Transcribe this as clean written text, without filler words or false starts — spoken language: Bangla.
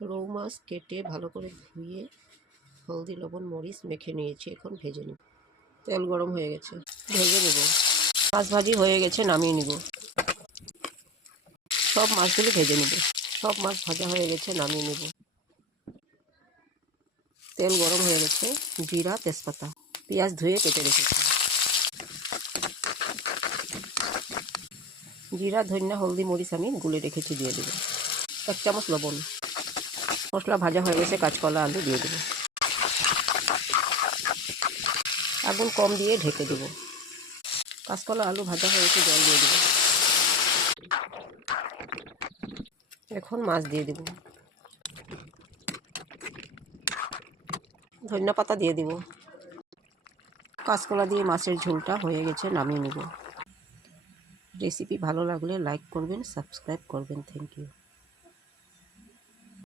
রৌ মাছ কেটে ভালো করে ধুয়ে হলদি লবণ মরিচ মেখে নিয়েছি। এখন ভেজে নিব। তেল গরম হয়ে গেছে, ভেজে নেব। মাছ ভাজি হয়ে গেছে, নামিয়ে নিব। সব মাছগুলো ভেজে নেব। সব মাছ ভাজা হয়ে গেছে, নামিয়ে নেব। তেল গরম হয়ে গেছে, জিরা তেজপাতা পেঁয়াজ ধুয়ে কেটে রেখেছি। জিরা ধনিয়া হলদি মরিচ আমি গুলে রেখেছি, দিয়ে দেব। 1 চামচ লবণ। মশলা ভাজা হয়ে গেছে, কাঁচকলা আলু দিয়ে দেব। আগুন কম দিয়ে ঢেকে দেব। কাঁচকলা আলু ভাজা হয়ে গেছে, জল দিয়ে দেব। এখন মাছ দিয়ে দেব। ধনিয়া পাতা দিয়ে দেব। কাঁচকলা দিয়ে মাছের ঝোলটা হয়ে গেছে, নামিয়ে নেব। রেসিপি ভালো লাগলে লাইক করবেন, সাবস্ক্রাইব করবেন। Thank you.